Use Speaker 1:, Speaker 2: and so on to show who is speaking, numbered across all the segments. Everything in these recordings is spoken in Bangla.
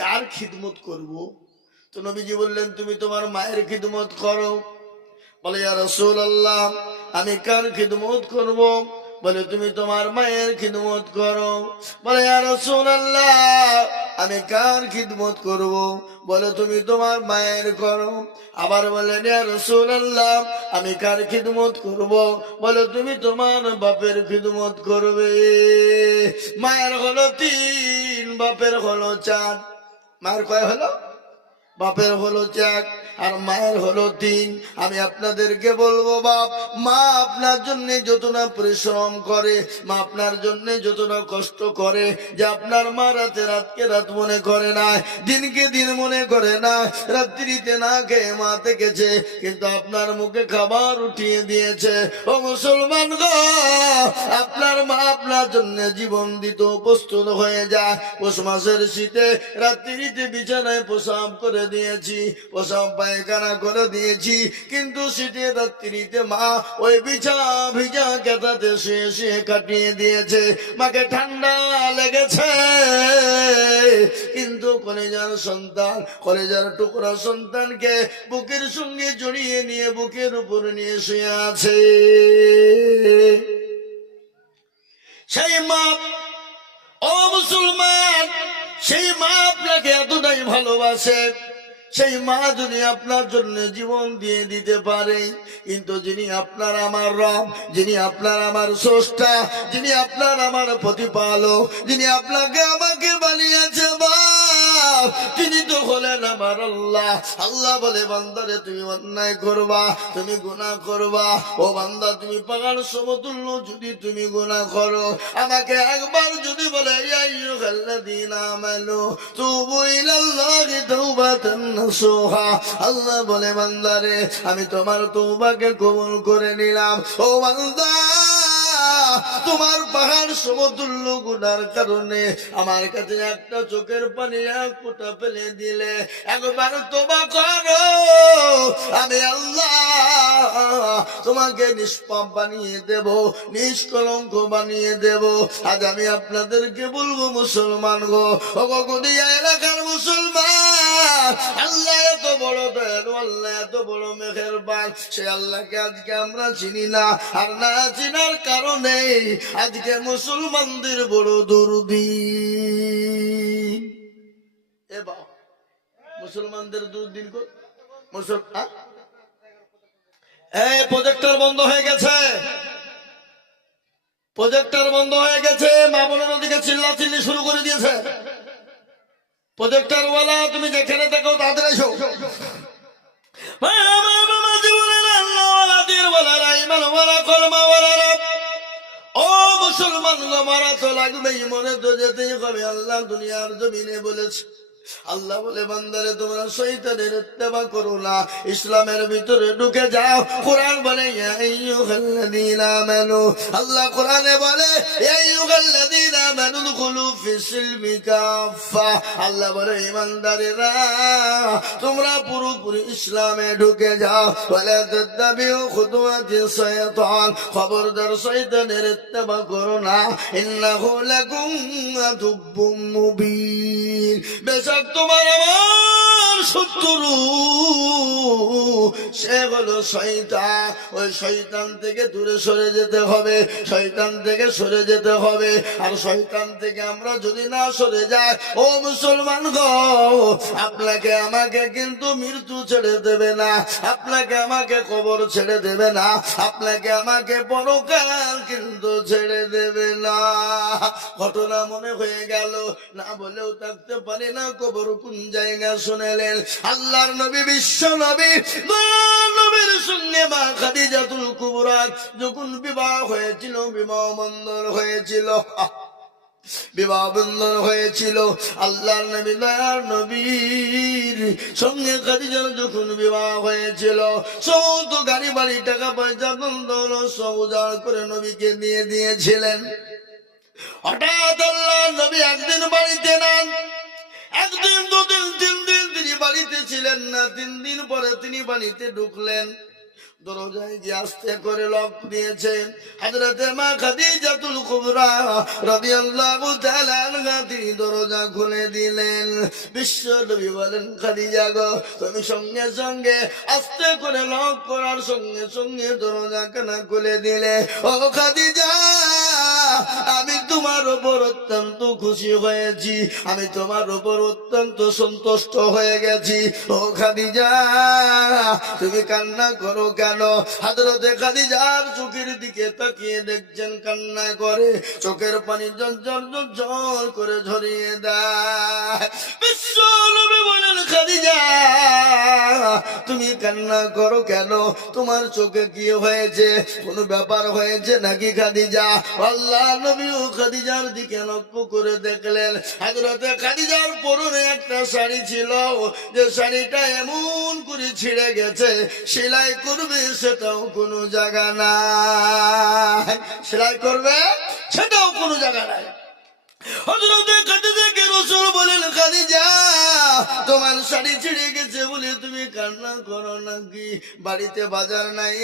Speaker 1: কার খিদমত করব? তো নবীজি বললেন, তুমি তোমার মায়ের খিদমত করো। বলে রসুল আল্লাহ আমি কার খিদমত করব? বলে, তুমি তোমার মায়ের খিদমত করো। বলে, ইয়া রসুল আল্লাহ আমি কার খিদমত করব? বলে, তুমি তোমার মায়ের করো। আবার ইয়া রসুল আল্লাহ আমি কার খিদমত করব? বলে, তুমি তোমার বাপের খিদমত করবে। মায়ের হলো তিন, বাপের হলো চার। মায়ের কয় হলো? বাপের হলো চাক আর মায়ের হলো তিন আমি আপনাদেরকে বলব, বাপ, মা আপনার জন্য যত না পরিশ্রম করে, মা আপনার জন্য যত না কষ্ট করে যে আপনার মা রাতে রাতকে রাত মনে করে না, দিনকে দিন মনে করে না, রাত্রিতে না খেয়ে মা থেকেছে, কিন্তু আপনার মুখে খাবার উঠিয়ে দিয়েছে। ও মুসলমান গো, আপনার মা আপনার জন্য জীবন দিত প্রস্তুত হয়ে যায় পৌষ মাসের শীতে রাত্রিতে বিছানায় প্রসাব করে দিয়েছি। প্রসাব পায়খানা করে দিয়েছি, কিন্তু শীতে রাত্রিতে মা ওই বিছা ভিজা কেতাতে শুয়ে শুয়ে কাটিয়ে দিয়েছে। মাকে ঠান্ডা লেগেছে, কিন্তু কলেজার সন্তান, কলেজার টুকরা সন্তানকে বুকের সঙ্গে জড়িয়ে নিয়ে বুকের উপর নিয়ে শুয়ে আছে। সেই মা, ও মুসলমান, সেই মা আপনাকে এতটাই ভালোবাসে। সেই মা যদি আপনার জন্য জীবন দিয়ে দিতে পারে, কিন্তু যিনি আপনার আমার রব, যিনি আপনার আমার স্রষ্টা, যিনি আপনার আমার প্রতিপালক, যিনি আপনাকে আমাকে বানিয়েছে বাপ তিনি তো হলেন আমার আল্লাহ। আল্লাহ বলে, বান্দারে, তুমি অন্যায় করবা, তুমি গুনাহ করবা। ও বান্দা, তুমি পাহাড় সমতুল্য যদি তুমি গুনাহ করো। আমাকে একবার যদি বলে, ইয়া আইয়ুহাল্লাযীনা আমানু, তুবু ইলাল্লাহি তাওবাতান আল্লাহ বলে বান্দারে আমি তোমার তওবাকে কবুল করে নিলাম। ও বান্দা! তোমার পাহাড় সমতুল্য গুনার কারণে আমার কাছে একটা চোখের পানি এক ফোঁটা ফেলে দিলে, একবার তোমা করো, আমি আল্লাহ তোমাকে নিষ্পাপ বানিয়ে দেব, নিষ্কলঙ্ক বানিয়ে দেব। আজ আমি আপনাদেরকে বলব, মুসলমান গো ও এলাকার মুসলমান, আল্লাহ এত বড় দয়ালু, আল্লাহ এত বড় মেঘের বান সে আল্লাহকে আজকে আমরা চিনি না, আর না চিনার কারণে আজকে মুসলমানদের বড় বাপ মুসলমানদের দুর্দিন এই বন্ধ হয়ে গেছে। প্রজেক্টর বন্ধ হয়ে গেছে, মা বোনের চিল্লা চিল্লি শুরু করে দিয়েছে। প্রজেক্টর ওয়ালা, তুমি যেখানে দেখো তাদের এসো। গো, মারা তো লাগবেই মনে তো যেতেই হবে। আল্লাহ দুনিয়ার জমিনে বলেছে আল্লাহ বলে, বান্দারে, তোমরা শৈতানের ইত্তেবা করো না। ইসলামের ভিতরে ঢুকে যাও। কোরআন বলে আল্লাহ কোরআনে বলে, ইয়া আইয়ুহাল্লাযীনা আল্লাহ বলে, ইমানদারেরা, তোমরা পুরোপুরি ইসলামে ঢুকে যাও। শাইতান খবরদার ইত্তেবা করো না। তোমার আমার শত্রু সে হলো শয়তান। ওই শয়তান থেকে দূরে সরে যেতে হবে। শয়তান থেকে সরে যেতে হবে। আর শয়তান থেকে আমরা যদি না সরে যাই, ও মুসলমান গো, আপনাকে আমাকে কিন্তু মৃত্যু ছেড়ে দেবে না। আপনাকে আমাকে কবর ছেড়ে দেবে না। আপনাকে আমাকে পরকাল কিন্তু ছেড়ে দেবে না। ঘটনা মনে হয়ে গেল। না বলেও থাকতে পারে না কবর কোন জায়গা শুনেলেন। আল্লাহর নবী, বিশ্ব নবী নবীর সঙ্গে মা খাদিজাতুল কুবরা যখন বিবাহ হয়েছিল, বিবাহ বন্ধন হয়েছিল, বিবাহ বন্ধন হয়েছিল, আল্লাহর নবী, দয়ার নবীর সঙ্গে খাদিজার যখন বিবাহ হয়েছিল সমস্ত গাড়ি বাড়ি, টাকা পয়সা সব উজাড় করে নবীকে দিয়ে দিয়েছিলেন। হঠাৎ আল্লাহ নবী একদিন বাড়িতে নেন একদিন, দুদিন, তিন দিন তিনি বাড়িতে ছিলেন না। তিন দিন পরে তিনি বাড়িতে ঢুকলেন। দরজা খুলে দিলেন। বিশ্ব নবী বলেন, খাদিজা গো, তুমি সঙ্গে সঙ্গে আস্তে করে লক করার সঙ্গে সঙ্গে দরজা কেনা খুলে দিলে। ও খাদিজা! আমি তোমার উপর অত্যন্ত খুশি হয়েছি। আমি তোমার উপর অত্যন্ত সন্তুষ্ট হয়ে গেছি। ও খাদিজা, তুমি কান্না করো কেন? হাজরতে খাদিজার চোখের দিকে তাকিয়ে দেখছেন কান্না করে। চোখের পানি জল জল জল জল করে ঝরিয়ে দেয়। বলেন, খাদিজা, তুমি কান্না করো কেন? তোমার চোখে কি হয়েছে? কোনো ব্যাপার হয়েছে নাকি খাদিজা? আল্লাহ খাদিজার দিকে লক্ষ্য করে দেখলেন হাজরতে খাদিজার পরনে একটা শাড়ি ছিল, যে শাড়িটা এমন করে ছিঁড়ে গেছে, সেলাই করবে সেটাও কোনো জায়গা নাই। সেলাই করবে সেটাও কোনো জায়গা নাই। তুমি কান্না করো বাড়িতে বাজার নাই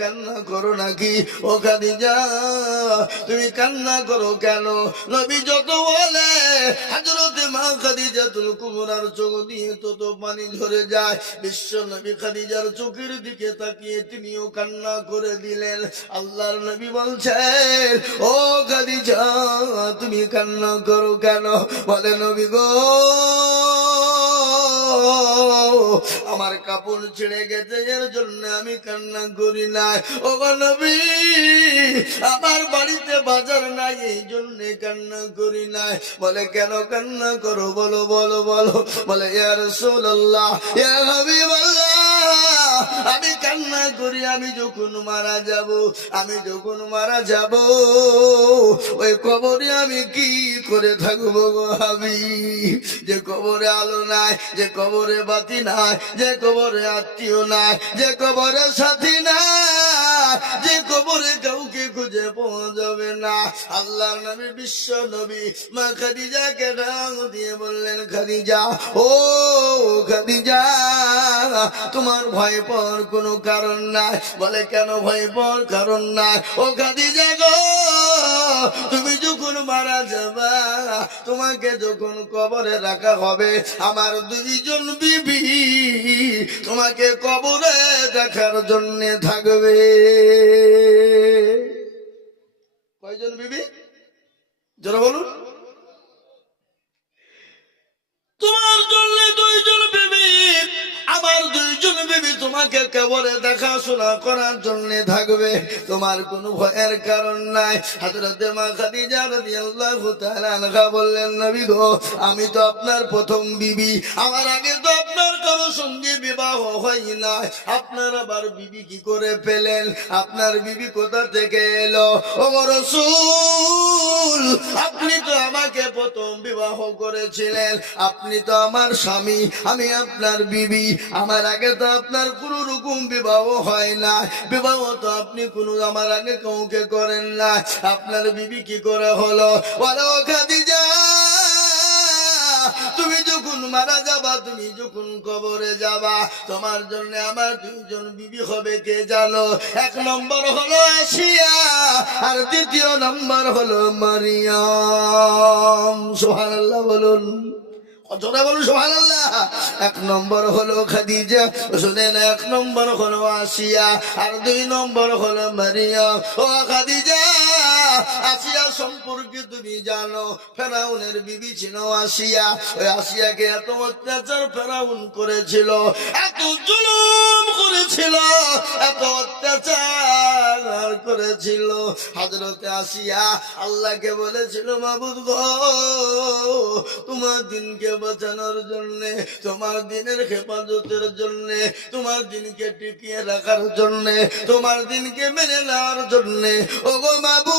Speaker 1: কান্না করো নাকি? ও তুমি কান্না করো কেন? নবী যত বলে হাজরতে মা খাদিজা তুল কুমরার চোখ দিয়ে তত পানি ঝরে যায়। বিশ্ব নবী খাদিজার চোখের দিকে তাকিয়ে তিনিও কান্না করে দিলেন। আল্লাহর নবী বলছেন, ও খাদিজা, তুমি কান্না করো কেন? বলে নবী গো, আমার কাপড় ছেড়ে গেছে, এর জন্য আমি কান্না করি না ও নবী, আমার বাড়িতে বাজার নাই, এই জন্য কান্না করি না বলে কেন কান্না করো? বলো বলো বলো। বলে ইয়ার সোল্লাহ ইয়া হাবিবাল্লাহ। আমি কান্না করি, আমি যখন মারা যাব, আমি যখন মারা যাব, ওই কবরে আমি কি করে থাকব গো আমি? যে কবরে আলো নাই, যে কবরে বাতি নাই, যে কবরে আত্মীয় নাই, যে কবরে সাথী নাই, যে কবরে কাউকে খুঁজে যাবে না। আল্লাহ নবী, বিশ্ব নবী, মা খাদিজাকে ডাক দিয়ে বললেন, খাদিজা, ও খাদিজা, তোমার ভয় পাওয়ার কোনো কারণ নাই। বলে, কেন ভয় পাওয়ার কারণ নাই? ও খাদিজা গো, তুমি যখন মারা যাবা, তোমাকে যখন কবরে রাখা হবে, আমার দুইজন বিবি তোমাকে কবরে দেখার জন্য থাকবে। কয়জন বিবি? যারা বলুন। তোমার জন্য দুইজন আমি তো আপনার প্রথম বিবি। আমার আগে তো আপনার কারও সঙ্গে বিবাহ হয় না আপনার আবার বিবি কি করে পেলেন? আপনার বিবি কোথা থেকে এলো? ও আপনি তো আমাকে প্রথম বিবাহ করেছিলেন। আপনি তো আমার স্বামী। আমি আপনার বিবি। আমার আগে তো আপনার কোনো রকম বিবাহ হয় না। বিবাহ তো আপনি কোনো, আমার আগে কাউকে করেন না। আপনার বিবি কি করে হলো? তুমি যখন মারা যাবা, তুমি যখন কবরে যাবা, তোমার জন্য আমার দুইজন বিবি হবে, কে জানো? এক নম্বর হলো আসিয়া, আর দ্বিতীয় নম্বর হলো মারিয়াম। সোহানাল্লাহ বলুন। এক এক নম্বর হলো আসিয়া আর দুই নম্বর হলো মারিয়া। ও খাদিজা আসিয়া সম্পর্কে তুমি জানো, ফেরাউনের বিবি ছিল আসিয়া। ওই আসিয়াকে এত অত্যাচার ফেরাউন করেছিল, এত জুলুম করেছিল, এত অত্যাচার করেছিল। হাজরতে আসিয়া আল্লাহকে বলেছিল, মাবুদ গো, তোমার দিনকে বাঁচানোর জন্য, তোমার দিনের হেফাজতের জন্য, তোমার দিনকে টিকিয়ে রাখার জন্য, তোমার দিনকে মেনে নেওয়ার জন্য ও গো মাবু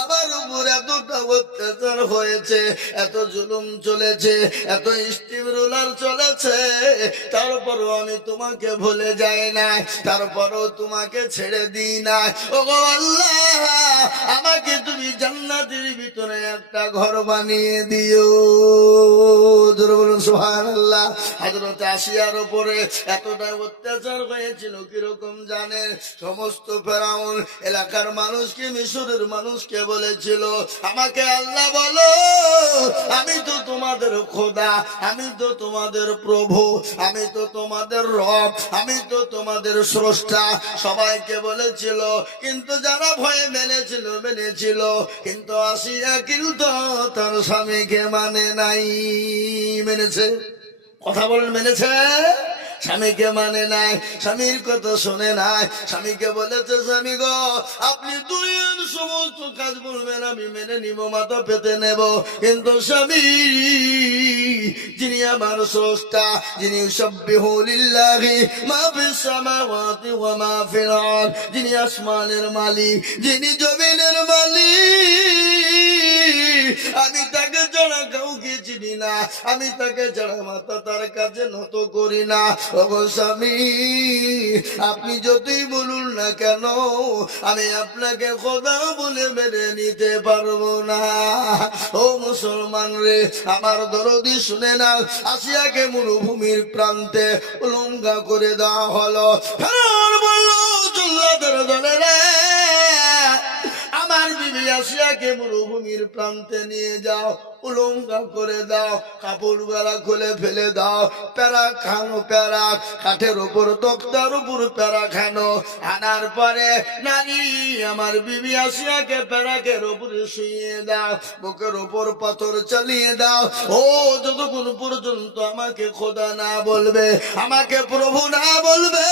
Speaker 1: আমার উপর এতটা অত্যাচার হয়েছে, এত জুলুম চলেছে, এত স্টিম চলেছে, তারপরও আমি তোমাকে ভুলে যাই না তারপরও তোমাকে ছেড়ে দিই না ও আল্লাহ, আমাকে তুমি জান্নাতের ভিতরে একটা ঘর বানিয়ে দিও। হযরত আসিয়ার উপরে এতটা অত্যাচার হয়েছিল, কীরকম জানেন? সমস্ত ফেরাউন, এলাকার মানুষকে, মিশরের মানুষকে বলেছিল আমাকে আল্লাহ বলো, আমি তো তোমাদের খোদা, আমি তো তোমাদের প্রভু, আমি তো তোমাদের রব, আমি তো তোমাদের স্রষ্টা। সবাইকে বলেছিল, কিন্তু যারা ভয়ে মেনেছিল মেনেছিল, কিন্তু আসিয়া কিন্তু তার স্বামীকে মানে নাই। মেনেছে? কথা বলেন, মেনেছে? স্বামীকে মানে নাই, স্বামীর কথা শোনে নাই। স্বামীকে বলেছে, স্বামী গো, আপনি দুনিয়ার সমস্ত কাজ বলবেন আমি মেনে নিব, মাথা পেতে নেব। কিন্তু স্বামী, যিনি আমার স্রষ্টা, যিনি সব্বিহুলিল্লাহি মা সামাওয়াতি ওয়া মা ফিল আরদ, যিনি আসমানের মালিক, যিনি জমিনের মালিক। আমি তাকে ছাড়া কাউকে চিনি না, আমি তাকে ছাড়া মাথা তার কাছে নত করি না। আপনি যতই বলুন না কেন, আমি আপনাকে কথা বলে মেনে নিতে পারব না। ও মুসলমান রে, আমার দরদি শুনে না আসিয়াকে মরুভূমির প্রান্তে উলঙ্গা করে দেওয়া হলো। বলল বলল, জল্লাদের রে আসিয়াকে মরুভূমির প্রান্তে নিয়ে যাও, উলঙ্গা করে দাও কাপড় বেলা খুলে ফেলে দাও, প্যারা খানো, প্যারা, কাঠের উপর তক্তার উপর প্যারা খানো। আনার পরে নারী আমার বিবি আসিয়াকে প্যারাকের উপরে শুয়ে দাও, বুকের উপর পাথর চালিয়ে দাও। ও, যতক্ষণ পর্যন্ত আমাকে খোদা না বলবে, আমাকে প্রভু না বলবে,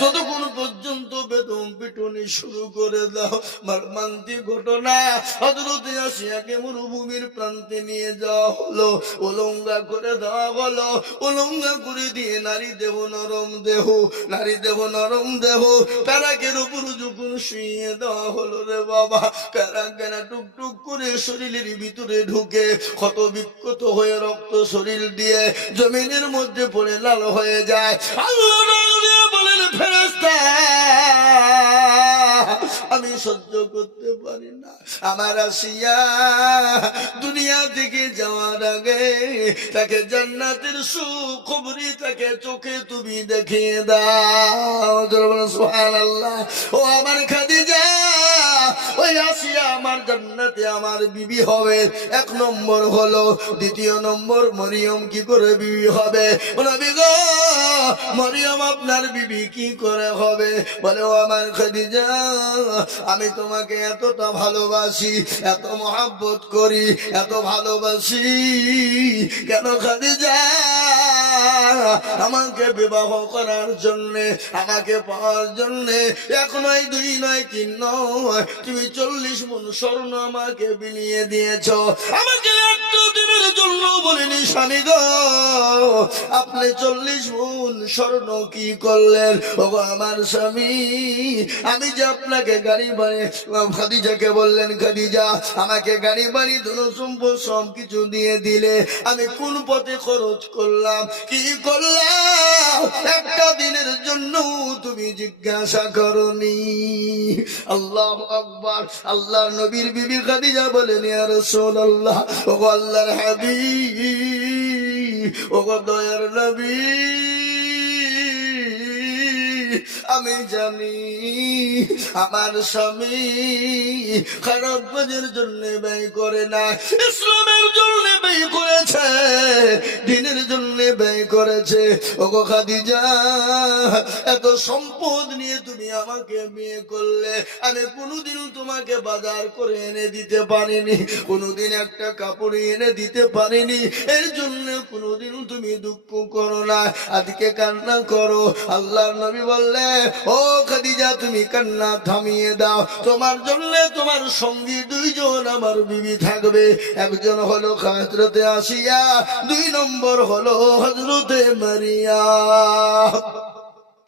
Speaker 1: ততক্ষণ পর্যন্ত বেদম পিটুনি শুরু করে দাও। মর্মান্তিক ঘটনা। হজরত আসিয়াকে মরুভূমির প্রান্তে নিয়ে যাওয়া হলো। উলঙ্গা করে দেওয়া হলো। উলঙ্গা করে দিয়ে নারী দেহ, নরম দেহ, নারী দেহ, নরম দেহ, প্যারাকের উপর যখন শুয়ে দেওয়া হলো রে বাবা প্যারাক গেনা টুকটুক করে শরীরের ভিতরে ঢুকে ক্ষত বিক্ষত হয়ে রক্ত শরীর দিয়ে জমিনের মধ্যে পড়ে লাল হয়ে যায়। সহ্য করতে পারি না। আমার আসিয়া দুনিয়া থেকে যাওয়ার আগে তাকে জান্নাতের সুখবরি তাকে চোখে তুমি দেখিয়ে দাও। সোহান আল্লাহ ও আমার খাদিজা! আমার বিবি হবে। এক নম্বর হলো, দ্বিতীয় নম্বর মরিয়ম কি করে আপনার বিবি কি করে হবে? আমি তোমাকে এতটা ভালোবাসি, এত মহাব্বত করি, এত ভালোবাসি। কেন খাদিজা আমাকে বিবাহ করার জন্যে, আমাকে পাওয়ার জন্যে, এক নয়, দুই নয়, তিন নয়, তুমি চল্লিশ মন স্বর্ণ আমাকে বিলিয়ে দিয়েছ। আমাকে দিনের জন্য বলিনি স্বামী গো। আপনি চল্লিশ মন স্বর্ণ কি করলেন? ও আমার স্বামী, আমি যে আপনাকে গাড়ি বাড়ি খাদিজাকে বললেন, খাদিজা, আমাকে গাড়ি বাড়ি ধন সম্পদ সব কিছু দিয়ে দিলে আমি কোন পথে খরচ করলাম? কি করলাম? একটা দিনের জন্য তুমি জিজ্ঞাসা করনি। আল্লাহ আকবার। আল্লাহ নবীর বিবি খাদিজা বলেন, ইয়া রাসূলুল্লাহ। ও গো আল্লাহর হাবিব ও দয়ার নবী। আমি জানি আমার স্বামী খারাপ কাজের জন্য ব্যয় করে না, ইসলামের জন্য ব্যয় করেছে, দিনের জন্য ব্যয় করেছে। ওগো খাদিজা, এত সম্পদ নিয়ে তুমি আমাকে বিয়ে করলে, আমি কোনোদিন তোমাকে বাজার করে এনে দিতে পারিনি, কোনোদিন একটা কাপড় এনে দিতে পারিনি। এর জন্য কোনোদিন তুমি দুঃখ করো না, আজকে কান্না করো। আল্লাহ নবী বললে, ও খাদিজা, তুমি কান্না থামিয়ে দাও। তোমার জন্য তোমার সঙ্গী দুইজন আমার বিবি থাকবে। একজন হলো হজরতে আসিয়া, দুই নম্বর হলো হজরতে মারিয়া।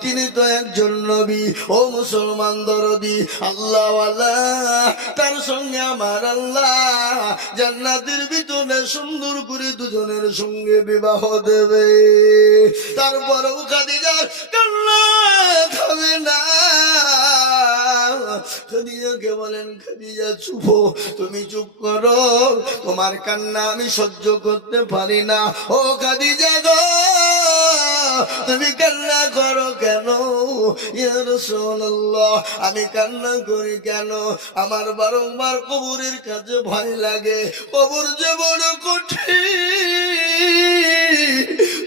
Speaker 1: তিনি তো একজন নবী। ও মুসলমান দরদি, আল্লাহ তার সঙ্গে আমার আল্লাহ। জান্নাতের ভিতরে সুন্দর করে দুজনের সঙ্গে বিবাহ দেবে। তারপরেও খাদিজার কান্না খাবে না। খাদিজাকে বলেন, খাদিজা চুপ তুমি চুপ করো। তোমার কান্না আমি সহ্য করতে পারি না। ও খাদিজা গো! তুমি কান্না করো কেন? আমি কান্না করি কেন? আমার বারংবার কবরের কাছে ভয় লাগে। কবর যে বড় কঠিন।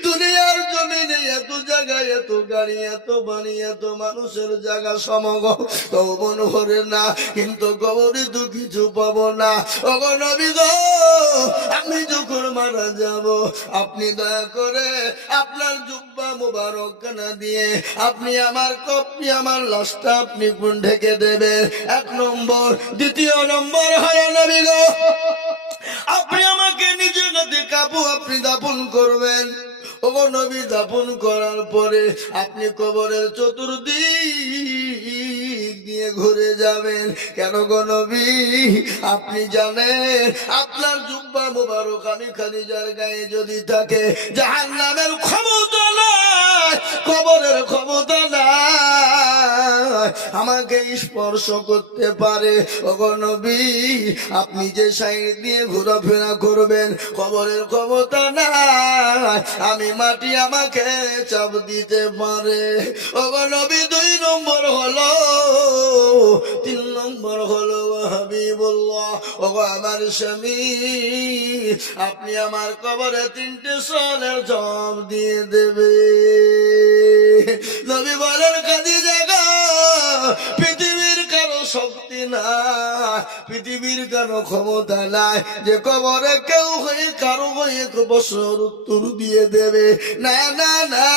Speaker 1: দুনিয়ার জমিনে এত জায়গায় এত গাড়ি, এত বাড়ি, এত মানুষের জায়গা সমগ তো মনে করে না। কিন্তু কবরে তো কিছু পাবো না। ওগো নবী গো, আমি যখন মারা যাব, আপনি দয়া করে আপনার জুব্বা আপনি দাপন করার পরে আপনি কবরের চতুর্দিক দিয়ে ঘুরে যাবেন। কেন গো নবী? আপনি জানেন, আপনার জুব্বা মুবারক আমি খাদিজার গায়ে যদি থাকে জাহান নামের ক্ষমতা কবরের ক্ষমতা নাই। আমাকে স্পর্শ করতে পারে। আপনি যে সাইড দিয়ে ঘোরাফেরা করবেন, কবরের ক্ষমতা নাই। আমি মাটি আমাকে চাপ দিতে পারে। নবী, দুই নম্বর হলো ওগো আমার স্বামী, আপনি আমার কবরে তিনটে সলের জব দিয়ে দেবে। নবী বলেন কাজী জায়গা পৃথিবীর কারও শক্তি না পৃথিবীর কারও ক্ষমতা নাই। যে কবরে কেউ হয়ে, কারও হয়ে প্রশ্নের উত্তর দিয়ে দেবে। না না না,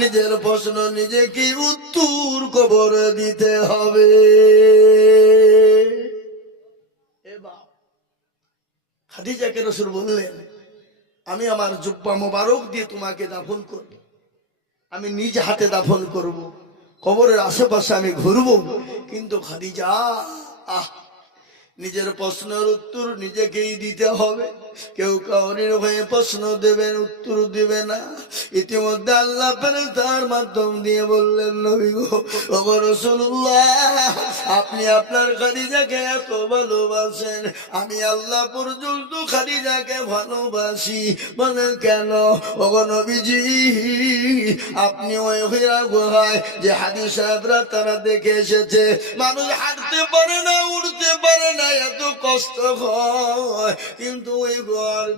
Speaker 1: নিজের প্রশ্ন নিজেকে উত্তর কবরে দিতে হবে। খাদিজাকে রসুল বললেন, আমি আমার জুব্বা মোবারক দিয়ে তোমাকে দাফন করব। আমি নিজ হাতে দাফন করব। কবরের আশেপাশে আমি ঘুরব। কিন্তু খাদিজা, আহ নিজের প্রশ্নের উত্তর নিজেকেই দিতে হবে। কেউ কাউরির হয়ে প্রশ্ন দেবেন, উত্তর দিবে না। ইতিমধ্যে আল্লাহ পেরে তার মাধ্যম দিয়ে বললেন, নবী গো ওগো আপনি আপনার খাদিজাকে এত ভালোবাসেন। আমি আল্লাহ পর্যন্ত খাদিজাকে ভালোবাসি। বলেন কেন? ওগো নবীজি, আপনি ওই হীরা গুহায় যে হাদি সাহেবরা তারা দেখে এসেছে। মানুষ হাঁটতে পারে না উঠতে পারে না। এত কষ্ট হয়। কিন্তু ওই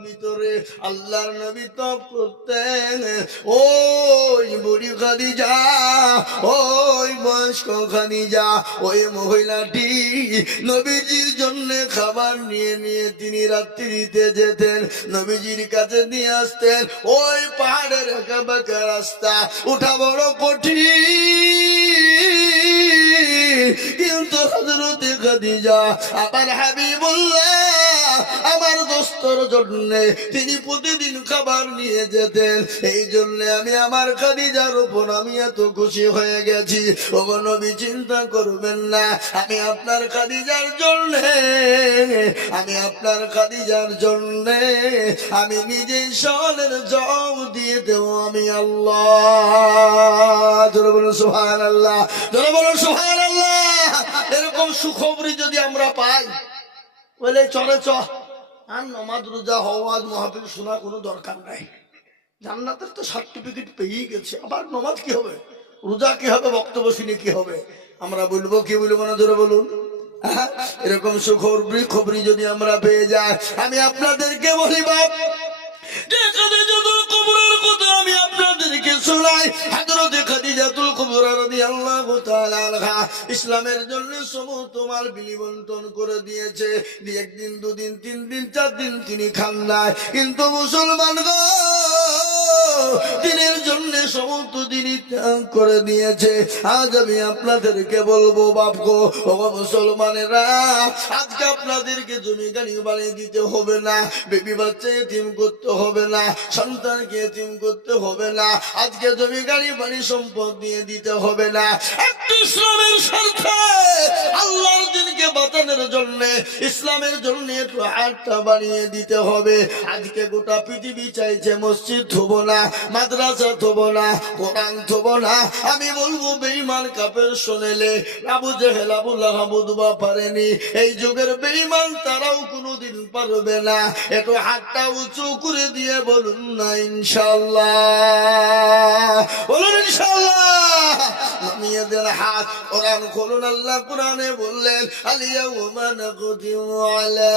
Speaker 1: ভিতরে আল্লাহর নবী তপ করতেন। ওই বুড়ি খাদিজা, ওই বয়স্ক খাদিজা, ওই মহিলাটি নবীজির জন্য খাবার নিয়ে নিয়ে তিনি রাত্রিতে যেতেন, নবীজির কাছে নিয়ে আসতেন। ওই পাহাড়ের একা রাস্তা, উঠা বড় কঠিন। কিন্তু হজরতে খাদিজা আমার হাবিবুল্লাহ, আমার দোস্তর জন্য তিনি প্রতিদিন খাবার নিয়ে যেতেন। এই জন্য আমি আমার খাদিজার উপর আমি এত খুশি হয়ে গেছি। ওগো নবী, চিন্তা করবেন না, আমি আপনার খাদিজার জন্য, আমি আপনার খাদিজার জন্য, আমি নিজেই সলের জব দিয়ে দেবো আমি আল্লাহ। জোরে বলুন সুহান আল্লাহ জোরে বলুন সুহান আল্লাহ এরকম সুখবরি যদি আমরা পাই, বলে চলে চ। আর নমাজ, রোজা, হওয়াজ মহাবীর শোনা কোনো দরকার নাই। জান্নাতের তো সার্টিফিকেট পেয়েই গেছে। আবার নমাজ কি হবে? রোজা কি হবে? বক্তব্য শুনে কি হবে? আমরা বলব, কি বলব না ধরে বলুন? হ্যাঁ? এরকম সুখবরি খবরি যদি আমরা পেয়ে যাই। আমি আপনাদেরকে বলি বাপ আপনাদেরকে ইসলামের জন্য সমস্ত মাল বিলি বন্টন করে দিয়েছে। একদিন, দুদিন, তিন দিন, চার দিন তিনি খান নাই। কিন্তু মুসলমান গো, দিনের জন্য সমস্ত দিনই ত্যাগ করে দিয়েছে। আজ আমি আপনাদেরকে বলব, বাপ গো, ও মুসলমানেরা, আজকে আপনাদেরকে জমি গাড়ি বানিয়ে দিতে হবে না। বেবি বাচ্চা করতে হবে না, সন্তানকে এতিম করতে হবে না, আজকে জমি, গাড়ি, বাড়ি, সম্পদ দিয়ে দিতে হবে না। একটু ইসলামের স্বার্থে আল্লাহর দিনকে বাঁচানোর জন্য, ইসলামের জন্য একটু হাতটা বানিয়ে দিতে হবে। আজকে গোটা পৃথিবী চাইছে মসজিদ থব না, মাদ্রাসা থব না, কোরআন থব না। আমি বলব বেইমান কাপের শোনেলে, আবু জেহেল আবু লাহাবুদবা পারেনি। এই যুগের বেইমান তারাও কোনোদিন পারবে না। একটু হাতটা উঁচু করে দিয়ে বলুন না ইনশাল্লাহ বলুন ইনশাল্লাহ নামিয়ে দেন হাত। কোরআন খুলুন, আল্লাহ কোরআনে বললেন আলিয়া ওমান আলা